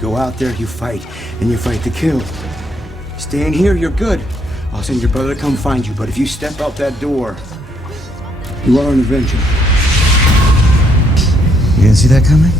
go out there, you fight, and you fight to kill. Staying here, you're good. I'll send your brother to come find you, but if you step out that door, you are an Avenger. You didn't see that coming?